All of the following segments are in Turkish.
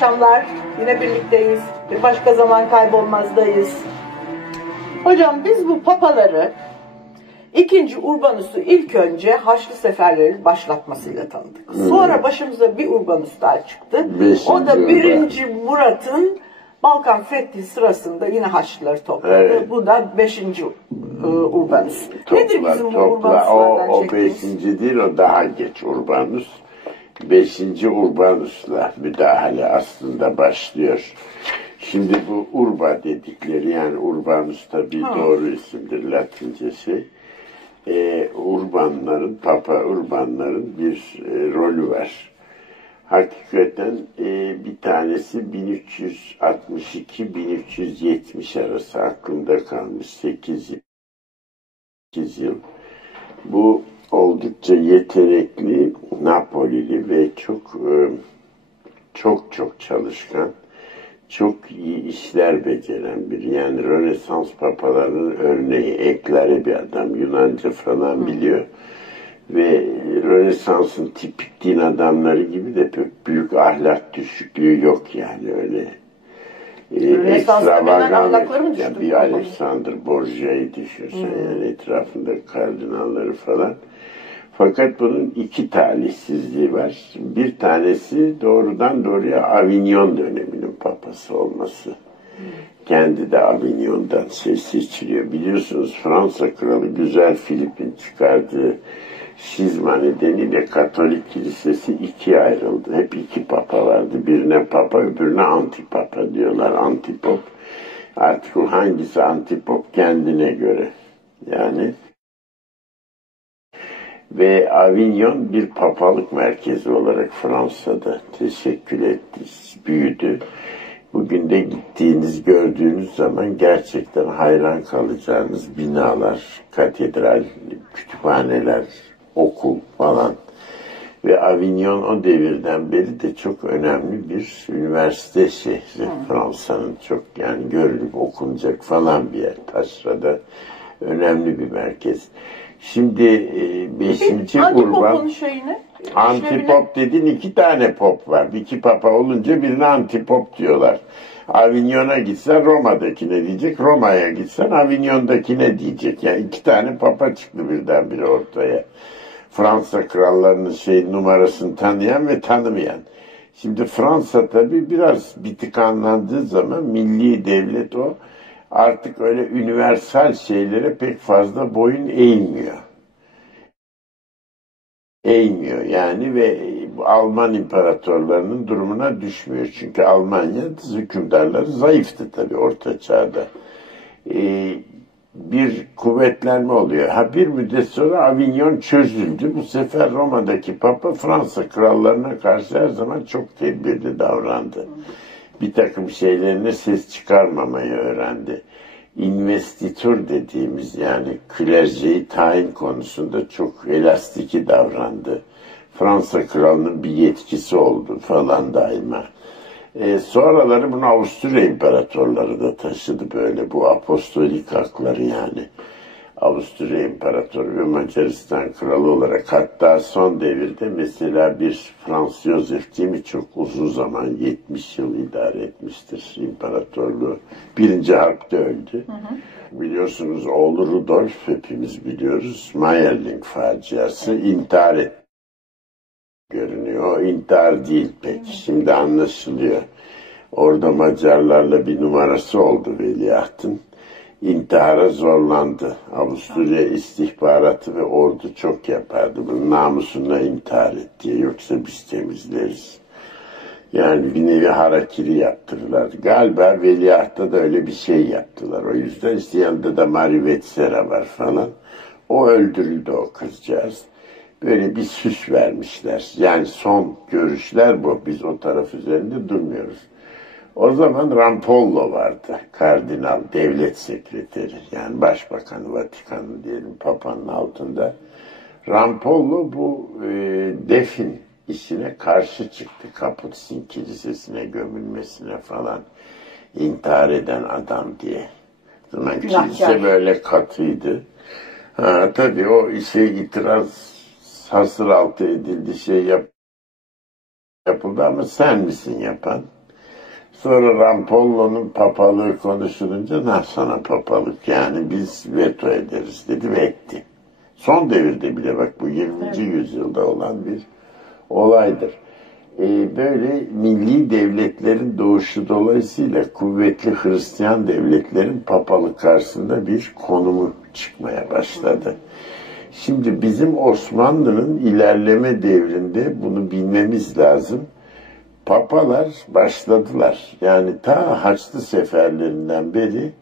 akşamlar. Yine birlikteyiz. Bir başka zaman kaybolmazdayız. Hocam biz bu papaları ikinci Urbanus'u ilk önce Haçlı Seferleri başlatmasıyla tanıdık. Sonra başımıza bir Urbanus daha çıktı. Beşinci o da birinci Murat'ın Balkan Fethi sırasında yine Haçlıları topladı. Evet. Bu da beşinci e, Urbanus. Nedir Topla bizim bu topla. O, Urbanuslardan o çektiğimiz? beşinci değil o daha geç Urbanus. Beşinci Urbanus'la müdahale aslında başlıyor. Şimdi bu Urba dedikleri yani Urbanus tabii doğru isimdir Latincesi. Ee, Urbanların, Papa Urbanların bir e, rolü var. Hakikaten e, bir tanesi 1362-1370 arası aklımda kalmış 8 yıl. 8 yıl. Bu oldukça yetenekli Napolili ve çok e, çok çok çalışkan, çok iyi işler beceren bir yani Rönesans papalarının örneği, ekleri bir adam, Yunanca falan biliyor. Ve Rönesans'ın tipik din adamları gibi de pek büyük ahlak düşüklüğü yok yani öyle. E, ekstravagan-? Bir Alexander Borgia'yı düşünsen yani etrafında kardinalları falan. Fakat bunun iki talihsizliği var. Bir tanesi doğrudan doğruya Avignon döneminin papası olması. Kendi de Avignon'dan şey seçiliyor. Biliyorsunuz Fransa kralı Güzel Filip'in çıkardığı şizma nedeniyle Katolik kilisesi ikiye ayrıldı. Hep iki papa vardı. Birine papa öbürüne antipapa diyorlar. Antipop. Artık hangisi antipop kendine göre. Yani ve Avignon bir papalık merkezi olarak Fransa'da teşekkül etti, büyüdü. Bugün de gittiğiniz, gördüğünüz zaman gerçekten hayran kalacağınız binalar, katedral, kütüphaneler, okul falan. Ve Avignon o devirden beri de çok önemli bir üniversite şehri. Fransa'nın çok yani görülüp okunacak falan bir yer. Taşra'da önemli bir merkez. Şimdi e, 5. Antipop'un Urban şeyini Antipop dedin iki tane pop var. İki papa olunca birine antipop diyorlar. Avignon'a gitsen Roma'dakine diyecek. Roma'ya gitsen Avignon'dakine diyecek. Yani iki tane papa çıktı birdenbire ortaya. Fransa krallarının şey numarasını tanıyan ve tanımayan. Şimdi Fransa tabii biraz bitik anlandığı zaman milli devlet o artık öyle universal şeylere pek fazla boyun eğmiyor eğmiyor yani ve Alman imparatorlarının durumuna düşmüyor. Çünkü Almanya hükümdarları zayıftı tabii orta çağda. Ee, bir kuvvetlenme oluyor. Ha bir müddet sonra Avignon çözüldü. Bu sefer Roma'daki Papa Fransa krallarına karşı her zaman çok tedbirli davrandı. Bir takım şeylerine ses çıkarmamayı öğrendi investitür dediğimiz yani klerceyi tayin konusunda çok elastiki davrandı. Fransa kralının bir yetkisi oldu falan daima. E, sonraları bunu Avusturya imparatorları da taşıdı böyle bu apostolik hakları yani. Avusturya İmparatoru ve Macaristan Kralı olarak hatta son devirde mesela bir Frans Yosef değil mi çok uzun zaman 70 yıl idare etmiştir imparatorluğu. Birinci harpte öldü. Biliyorsunuz oğlu Rudolf hepimiz biliyoruz. Mayerling faciası intihar et görünüyor. İntihar değil pek. Şimdi anlaşılıyor. Orada Macarlarla bir numarası oldu veliahtın intihara zorlandı. Avusturya istihbaratı ve ordu çok yapardı. Bunun namusuna intihar etti. Yoksa biz temizleriz. Yani bir nevi harakiri yaptırırlardı. Galiba veliahta da öyle bir şey yaptılar. O yüzden işte yanında da Marivetsera var falan. O öldürüldü o kızcağız. Böyle bir süs vermişler. Yani son görüşler bu. Biz o taraf üzerinde durmuyoruz. O zaman Rampollo vardı. Kardinal, devlet sekreteri. Yani başbakanı, Vatikan'ı diyelim papanın altında. Rampollo bu e, defin işine karşı çıktı. Kaputsин Kilisesi'ne gömülmesine falan intihar eden adam diye. zaman kilise böyle katıydı. Ha, tabii o işe itiraz hasır altı edildi şey yap, yapıldı ama sen misin yapan? Sonra Rampollo'nun papalığı konuşulunca ne sana papalık yani biz veto ederiz dedi ve etti. Son devirde bile bak bu 20. Evet. yüzyılda olan bir olaydır. Ee, böyle milli devletlerin doğuşu dolayısıyla kuvvetli Hristiyan devletlerin papalık karşısında bir konumu çıkmaya başladı. Şimdi bizim Osmanlı'nın ilerleme devrinde bunu bilmemiz lazım papalar başladılar. Yani ta Haçlı seferlerinden beri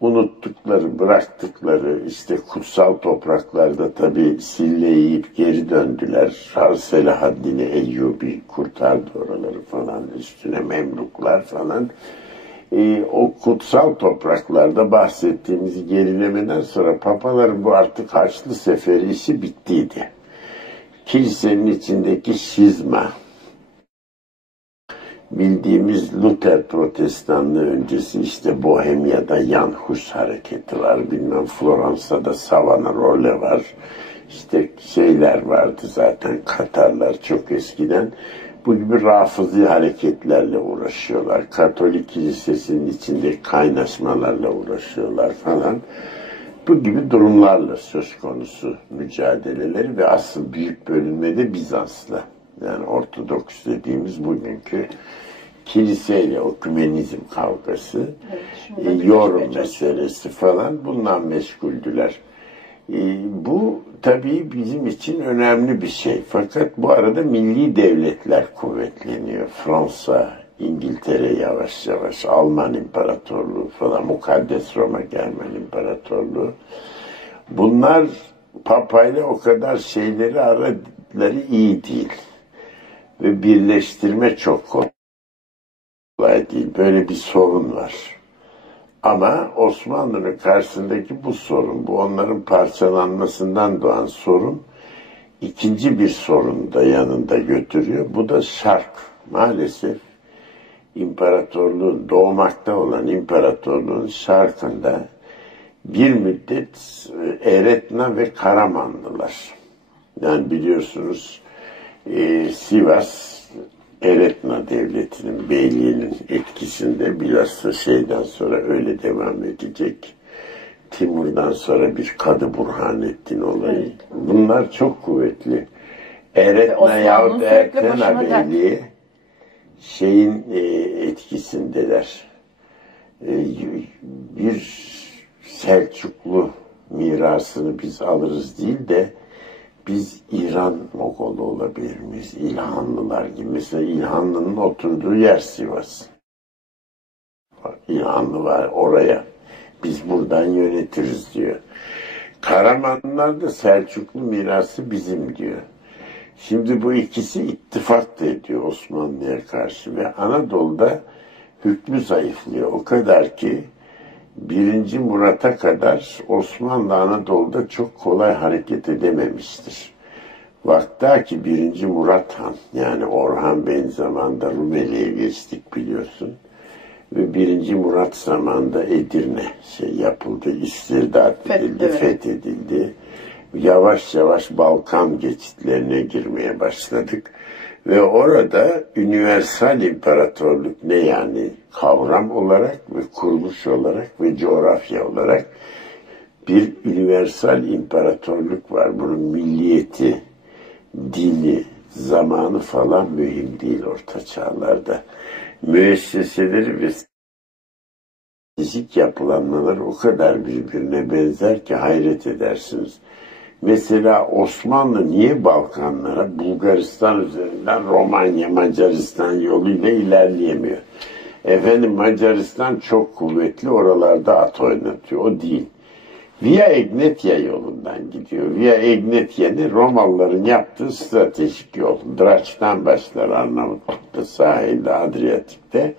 unuttukları, bıraktıkları işte kutsal topraklarda tabi sille yiyip geri döndüler. Selahaddin'i Eyyubi kurtardı oraları falan üstüne Memluklar falan. Ee, o kutsal topraklarda bahsettiğimiz gerilemeden sonra papaların bu artık Haçlı seferi işi bittiydi. Kilisenin içindeki şizma, bildiğimiz Luther protestanlığı öncesi işte Bohemya'da Jan Hus hareketi var. Bilmem Floransa'da Savonarola var. İşte şeyler vardı zaten Katarlar çok eskiden. Bu gibi rafızi hareketlerle uğraşıyorlar. Katolik kilisesinin içinde kaynaşmalarla uğraşıyorlar falan. Bu gibi durumlarla söz konusu mücadeleleri ve asıl büyük bölünmede Bizans'la. Yani Ortodoks dediğimiz bugünkü kiliseyle okümenizm kavgası, evet, e, yorum meselesi falan bundan meşguldüler. E, bu tabii bizim için önemli bir şey. Fakat bu arada milli devletler kuvvetleniyor. Fransa, İngiltere yavaş yavaş, Alman İmparatorluğu falan, Mukaddes Roma Germen İmparatorluğu. Bunlar papayla o kadar şeyleri aradıkları iyi değil ve birleştirme çok kolay değil. Böyle bir sorun var. Ama Osmanlı'nın karşısındaki bu sorun, bu onların parçalanmasından doğan sorun ikinci bir sorun da yanında götürüyor. Bu da şark. Maalesef imparatorluğun, doğmakta olan imparatorluğun şarkında bir müddet e, Eretna ve Karamanlılar. Yani biliyorsunuz e, Sivas Eretna Devleti'nin, beyliğinin etkisinde bilhassa şeyden sonra öyle devam edecek. Timur'dan sonra bir Kadı Burhanettin olayı. Evet. Bunlar çok kuvvetli. Eretna yahut Ertena Beyliği şeyin e, etkisindeler. E, bir Selçuklu mirasını biz alırız değil de biz İran Mogolu olabilir miyiz? İlhanlılar gibi. Mesela İlhanlı'nın oturduğu yer Sivas. İlhanlı var oraya. Biz buradan yönetiriz diyor. Karamanlılar da Selçuklu mirası bizim diyor. Şimdi bu ikisi ittifak da ediyor Osmanlı'ya karşı ve Anadolu'da hükmü zayıflıyor. O kadar ki birinci Murat'a kadar Osmanlı Anadolu'da çok kolay hareket edememiştir. Vakta ki birinci Murat Han yani Orhan Bey'in zamanında Rumeli'ye geçtik biliyorsun. Ve birinci Murat zamanında Edirne şey yapıldı, istirdat edildi, evet. fethedildi. Yavaş yavaş Balkan geçitlerine girmeye başladık. Ve orada universal imparatorluk ne yani kavram olarak ve kuruluş olarak ve coğrafya olarak bir universal imparatorluk var. Bunun milliyeti, dini, zamanı falan mühim değil orta çağlarda. Müesseseleri ve fizik yapılanmalar o kadar birbirine benzer ki hayret edersiniz. Mesela Osmanlı niye Balkanlara Bulgaristan üzerinden Romanya, Macaristan yoluyla ilerleyemiyor? Efendim Macaristan çok kuvvetli oralarda at oynatıyor. O değil. Via Egnetia yolundan gidiyor. Via Egnetia ne? Romalıların yaptığı stratejik yol. Draç'tan başlar Arnavutluk'ta, sahilde, Adriyatik'te.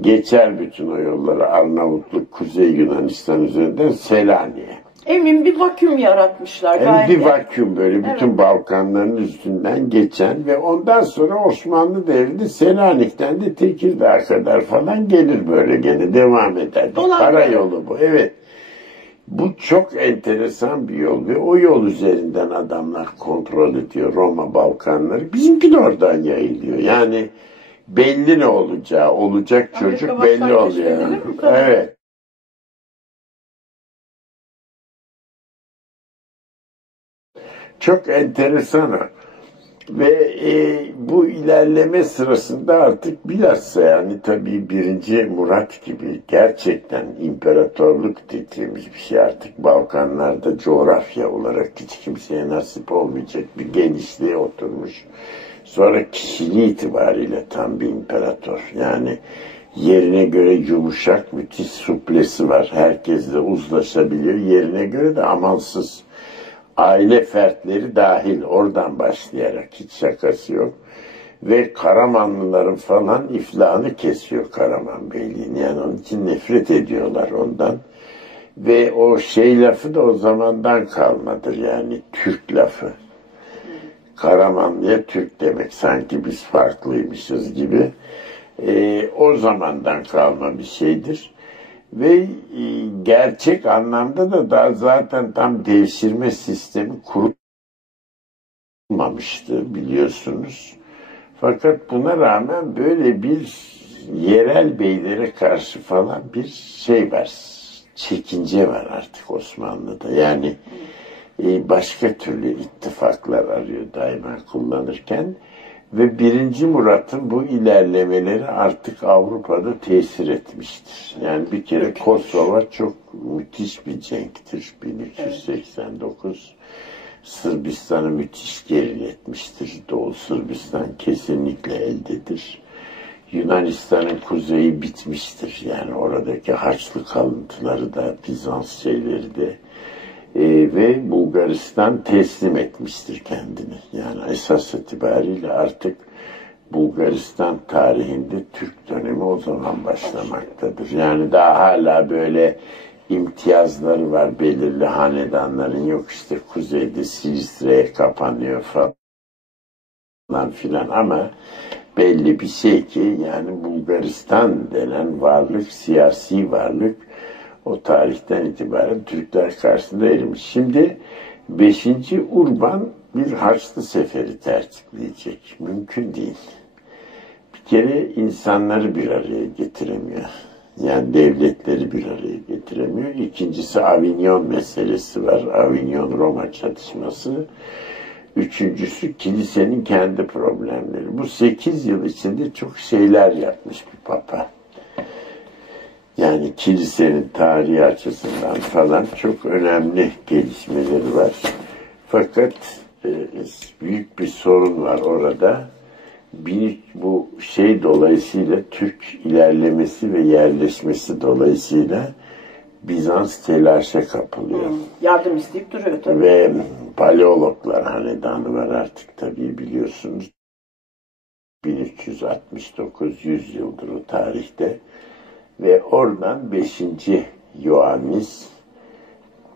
Geçer bütün o yolları Arnavutluk, Kuzey Yunanistan üzerinden Selanik'e. Emin bir vaküm yaratmışlar. Yani bir vakyum böyle bütün Evet. Balkanların üstünden geçen ve ondan sonra Osmanlı devri Selanik'ten de Tekirdağ'a kadar falan gelir böyle gene devam eder. Dolan Karayolu bu evet. Bu çok enteresan bir yol ve o yol üzerinden adamlar kontrol ediyor Roma Balkanları. Bizimki de oradan yayılıyor. Yani belli ne olacağı, olacak çocuk belli oluyor. Evet. Çok enteresan. Ve e, bu ilerleme sırasında artık bilhassa yani tabii birinci Murat gibi gerçekten imparatorluk dediğimiz bir şey artık Balkanlarda coğrafya olarak hiç kimseye nasip olmayacak bir genişliğe oturmuş. Sonra kişiliği itibariyle tam bir imparator. Yani yerine göre yumuşak, müthiş suplesi var. Herkesle uzlaşabiliyor. Yerine göre de amansız aile fertleri dahil oradan başlayarak hiç şakası yok. Ve Karamanlıların falan iflahını kesiyor Karaman Beyliğin. Yani onun için nefret ediyorlar ondan. Ve o şey lafı da o zamandan kalmadır yani Türk lafı. Karamanlı'ya Türk demek sanki biz farklıymışız gibi. Ee, o zamandan kalma bir şeydir. Ve e, gerçek anlamda da daha zaten tam devşirme sistemi kurulmamıştı biliyorsunuz. Fakat buna rağmen böyle bir yerel beylere karşı falan bir şey var. Çekince var artık Osmanlı'da. Yani e, başka türlü ittifaklar arıyor daima kullanırken ve birinci Murat'ın bu ilerlemeleri artık Avrupa'da tesir etmiştir. Yani bir kere Kosova çok müthiş bir cenktir 1389. Sırbistan'ı müthiş geriletmiştir. Doğu Sırbistan kesinlikle eldedir. Yunanistan'ın kuzeyi bitmiştir. Yani oradaki Haçlı kalıntıları da Bizans şeyleri de e, ve Bulgaristan teslim etmiştir kendini. Yani esas itibariyle artık Bulgaristan tarihinde Türk dönemi o zaman başlamaktadır. Yani daha hala böyle imtiyazları var belirli hanedanların yok işte kuzeyde Silistre'ye kapanıyor falan filan ama belli bir şey ki yani Bulgaristan denen varlık siyasi varlık o tarihten itibaren Türkler karşısında erimiş. Şimdi 5. Urban bir Haçlı seferi tertipleyecek. Mümkün değil. Bir kere insanları bir araya getiremiyor. Yani devletleri bir araya getiremiyor. İkincisi Avignon meselesi var. Avignon-Roma çatışması. Üçüncüsü kilisenin kendi problemleri. Bu 8 yıl içinde çok şeyler yapmış bir papa. Yani kilisenin tarihi açısından falan çok önemli gelişmeleri var. Fakat e, büyük bir sorun var orada. Bir, bu şey dolayısıyla Türk ilerlemesi ve yerleşmesi dolayısıyla Bizans telaşa kapılıyor. Yardım isteyip duruyor tabii. Ve paleologlar hanedanı var artık tabii biliyorsunuz. 1369-100 yıldır o tarihte. Ve oradan 5. Yohannis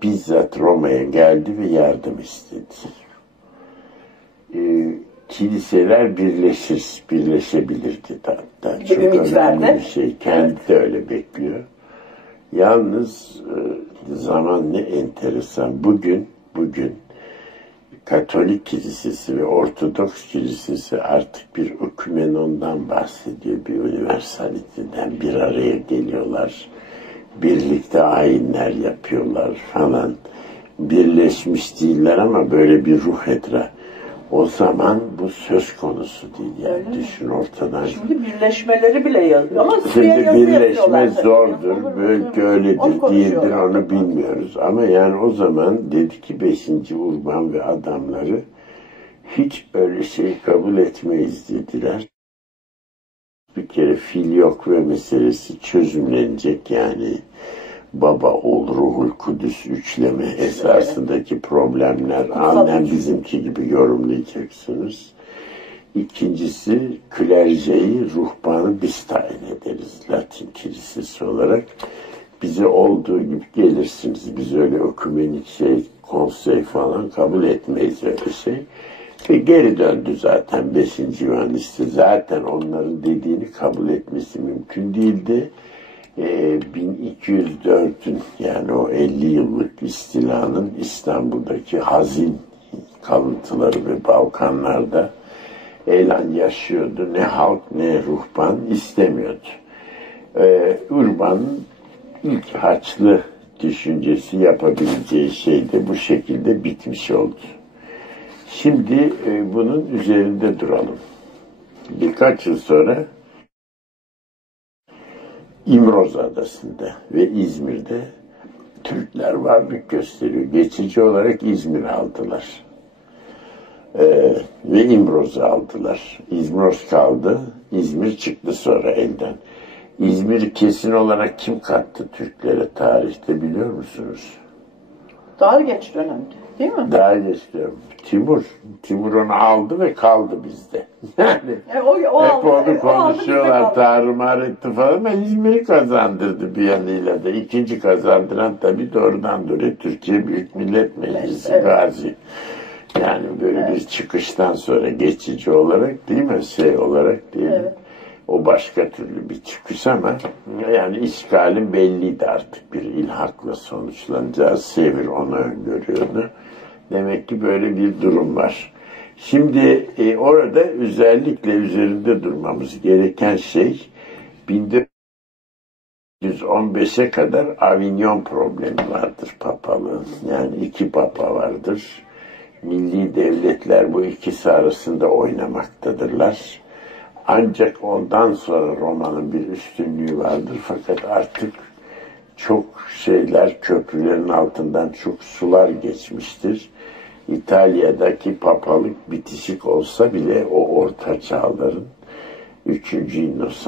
bizzat Roma'ya geldi ve yardım istedi. Ee, kiliseler birleşir, birleşebilirdi hatta. Bir Çok önemli verdi. bir şey. Kendi de öyle bekliyor. Yalnız e, zaman ne enteresan. Bugün, bugün Katolik Kilisesi ve Ortodoks Kilisesi artık bir okümenondan bahsediyor. Bir universaliteden bir araya geliyorlar. Birlikte ayinler yapıyorlar falan. Birleşmiş değiller ama böyle bir ruh etra. O zaman bu söz konusu değil. Yani Öyle mi? düşün ortadan Şimdi birleşmeleri bile yazıyor. Ama Şimdi birleşme zordur, Onu öyledir, konuşuyorlar. değildir onu bilmiyoruz. Ama yani o zaman dedi ki 5. Urban ve adamları hiç öyle şey kabul etmeyiz dediler. Bir kere fil yok ve meselesi çözümlenecek yani baba ol ruhul kudüs üçleme esasındaki problemler annem bizimki gibi yorumlayacaksınız. İkincisi klerjeyi, ruhbanı biz tayin ederiz Latin kilisesi olarak. bize olduğu gibi gelirsiniz. Biz öyle ökumenik şey, konsey falan kabul etmeyiz öyle şey. Ve geri döndü zaten 5. mühendisi. Zaten onların dediğini kabul etmesi mümkün değildi. Ee, 1204'ün yani o 50 yıllık istilanın İstanbul'daki hazin kalıntıları ve Balkanlarda elan yaşıyordu. Ne halk ne ruhban istemiyordu. Ee, Urban'ın ilk haçlı düşüncesi yapabileceği şey de bu şekilde bitmiş oldu. Şimdi e, bunun üzerinde duralım. Birkaç yıl sonra İmroz Adası'nda ve İzmir'de Türkler varlık gösteriyor. Geçici olarak İzmir aldılar. Ee, ve İmroz'u aldılar. İzmir kaldı. İzmir çıktı sonra elden. İzmir'i kesin olarak kim kattı Türklere tarihte biliyor musunuz? Daha geç dönemde değil mi? Daha geç diyorum. Timur. Timur onu aldı ve kaldı bizde. Yani E, o, o hep aldı, onu e, konuşuyorlar. Tarumar etti falan ama İzmir'i kazandırdı bir yanıyla da. İkinci kazandıran tabii doğrudan doğruya Türkiye Büyük Millet Meclisi Evet. Gazi. Yani böyle bir çıkıştan sonra geçici olarak değil mi? Şey olarak değil mi? Evet. O başka türlü bir çıkış ama yani işgalin belliydi artık bir ilhakla sonuçlanacağı Sevir onu öngörüyordu. Demek ki böyle bir durum var. Şimdi e, orada özellikle üzerinde durmamız gereken şey 1415'e kadar Avignon problemi vardır papalığın. Yani iki papa vardır. Milli devletler bu ikisi arasında oynamaktadırlar. Ancak ondan sonra Roma'nın bir üstünlüğü vardır. Fakat artık çok şeyler köprülerin altından çok sular geçmiştir. İtalya'daki papalık bitişik olsa bile o orta çağların 3. Innocent